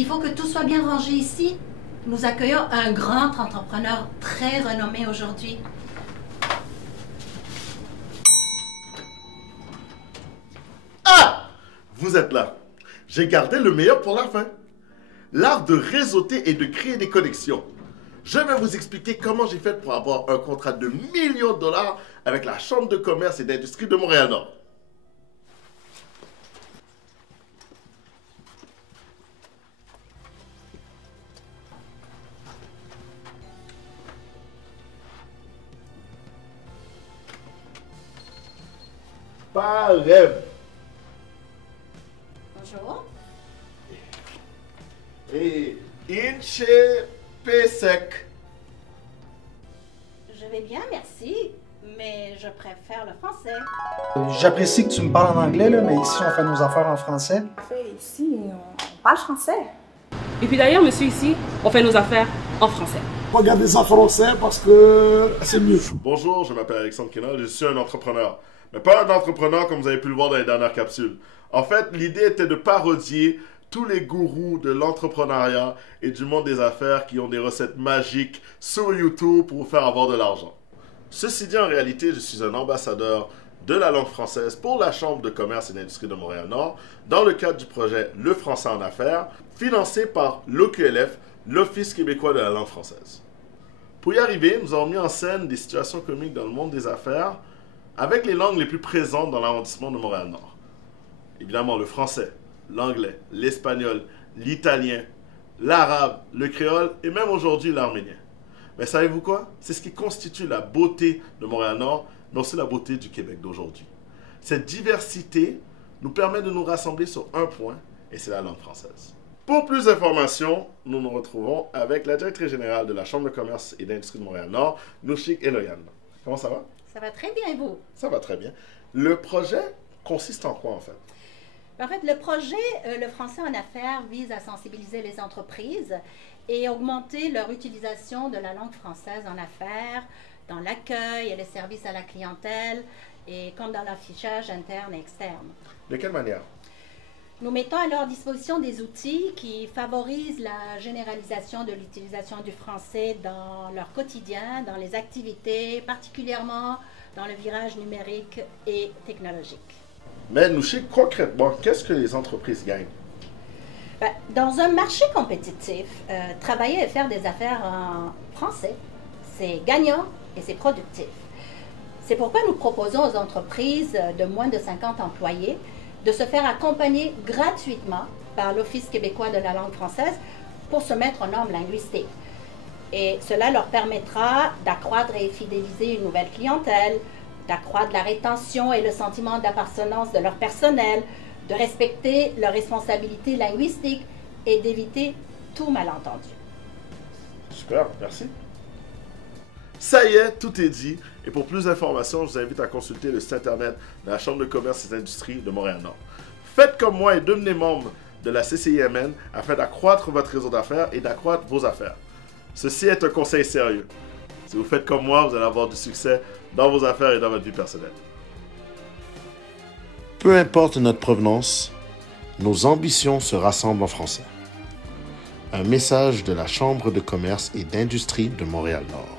Il faut que tout soit bien rangé ici. Nous accueillons un grand entrepreneur très renommé aujourd'hui. Ah! Vous êtes là. J'ai gardé le meilleur pour la fin. L'art de réseauter et de créer des connexions. Je vais vous expliquer comment j'ai fait pour avoir un contrat de millions de dollars avec la Chambre de commerce et d'industrie de Montréal-Nord. Pas rêve. Bonjour. Et Inche Pesek. Je vais bien, merci. Mais je préfère le français. J'apprécie que tu me parles en anglais, là, mais ici, on fait nos affaires en français. Ici, on parle français. Et puis d'ailleurs, monsieur, ici, on fait nos affaires en français. Regardez ça en français parce que c'est mieux. Bonjour, je m'appelle Alexandre Kenal, je suis un entrepreneur. Mais pas un entrepreneur comme vous avez pu le voir dans les dernières capsules. En fait, l'idée était de parodier tous les gourous de l'entrepreneuriat et du monde des affaires qui ont des recettes magiques sur YouTube pour vous faire avoir de l'argent. Ceci dit, en réalité, je suis un ambassadeur de la langue française pour la Chambre de commerce et d'industrie de Montréal-Nord dans le cadre du projet Le Français en affaires, financé par l'OQLF, l'Office québécois de la langue française. Pour y arriver, nous avons mis en scène des situations comiques dans le monde des affaires avec les langues les plus présentes dans l'arrondissement de Montréal-Nord. Évidemment, le français, l'anglais, l'espagnol, l'italien, l'arabe, le créole et même aujourd'hui l'arménien. Mais savez-vous quoi? C'est ce qui constitue la beauté de Montréal-Nord, mais aussi la beauté du Québec d'aujourd'hui. Cette diversité nous permet de nous rassembler sur un point, et c'est la langue française. Pour plus d'informations, nous nous retrouvons avec la directrice générale de la Chambre de commerce et d'industrie de Montréal-Nord, Nouchik Eloyan. Comment ça va? Ça va très bien, et vous? Ça va très bien. Le projet consiste en quoi, en fait? En fait, le projet Le Français en affaires vise à sensibiliser les entreprises et augmenter leur utilisation de la langue française en affaires, dans l'accueil et les services à la clientèle, et comme dans l'affichage interne et externe. De quelle manière? Nous mettons à leur disposition des outils qui favorisent la généralisation de l'utilisation du français dans leur quotidien, dans les activités, particulièrement dans le virage numérique et technologique. Mais Nouchik, concrètement, qu'est-ce que les entreprises gagnent? Dans un marché compétitif, travailler et faire des affaires en français, c'est gagnant et c'est productif. C'est pourquoi nous proposons aux entreprises de moins de 50 employés de se faire accompagner gratuitement par l'Office québécois de la langue française pour se mettre aux normes linguistiques. Et cela leur permettra d'accroître et fidéliser une nouvelle clientèle, d'accroître la rétention et le sentiment d'appartenance de leur personnel, de respecter leurs responsabilités linguistiques et d'éviter tout malentendu. Super, merci. Ça y est, tout est dit. Et pour plus d'informations, je vous invite à consulter le site internet de la Chambre de commerce et d'industrie de Montréal-Nord. Faites comme moi et devenez membre de la CCIMN afin d'accroître votre réseau d'affaires et d'accroître vos affaires. Ceci est un conseil sérieux. Si vous faites comme moi, vous allez avoir du succès dans vos affaires et dans votre vie personnelle. Peu importe notre provenance, nos ambitions se rassemblent en français. Un message de la Chambre de commerce et d'industrie de Montréal-Nord.